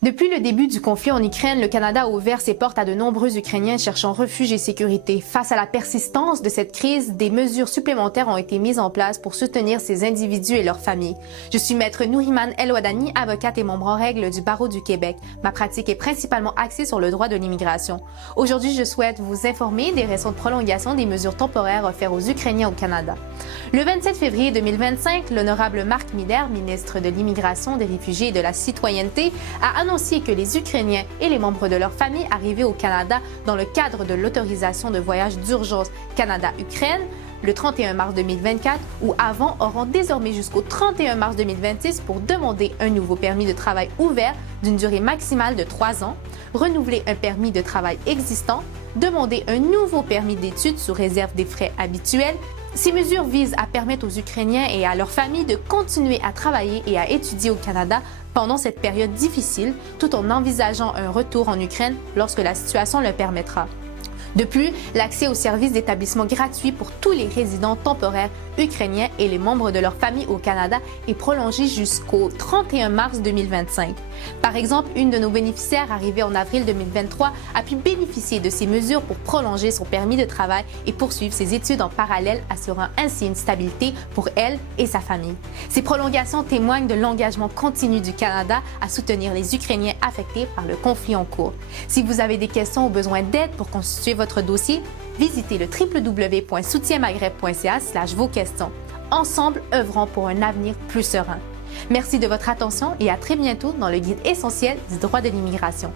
Depuis le début du conflit en Ukraine, le Canada a ouvert ses portes à de nombreux Ukrainiens cherchant refuge et sécurité. Face à la persistance de cette crise, des mesures supplémentaires ont été mises en place pour soutenir ces individus et leurs familles. Je suis maître Nouriman El-Wadani, avocate et membre en règle du Barreau du Québec. Ma pratique est principalement axée sur le droit de l'immigration. Aujourd'hui, je souhaite vous informer des récentes prolongations des mesures temporaires offertes aux Ukrainiens au Canada. Le 27 février 2025, l'honorable Marc Miller, ministre de l'Immigration, des Réfugiés et de la Citoyenneté, a annoncé que les Ukrainiens et les membres de leur famille arrivés au Canada dans le cadre de l'autorisation de voyage d'urgence Canada-Ukraine le 31 mars 2024 ou avant auront désormais jusqu'au 31 mars 2026 pour demander un nouveau permis de travail ouvert d'une durée maximale de 3 ans, renouveler un permis de travail existant, demander un nouveau permis d'études sous réserve des frais habituels. Ces mesures visent à permettre aux Ukrainiens et à leurs familles de continuer à travailler et à étudier au Canada pendant cette période difficile, tout en envisageant un retour en Ukraine lorsque la situation le permettra. De plus, l'accès aux services d'établissement gratuits pour tous les résidents temporaires ukrainiens et les membres de leur famille au Canada est prolongé jusqu'au 31 mars 2025. Par exemple, une de nos bénéficiaires arrivée en avril 2023 a pu bénéficier de ces mesures pour prolonger son permis de travail et poursuivre ses études en parallèle, assurant ainsi une stabilité pour elle et sa famille. Ces prolongations témoignent de l'engagement continu du Canada à soutenir les Ukrainiens affectés par le conflit en cours. Si vous avez des questions ou besoin d'aide pour constituer votre dossier, visitez le www.soutienmaghreb.ca/vos questions. Ensemble, œuvrons pour un avenir plus serein. Merci de votre attention et à très bientôt dans le guide essentiel du droit de l'immigration.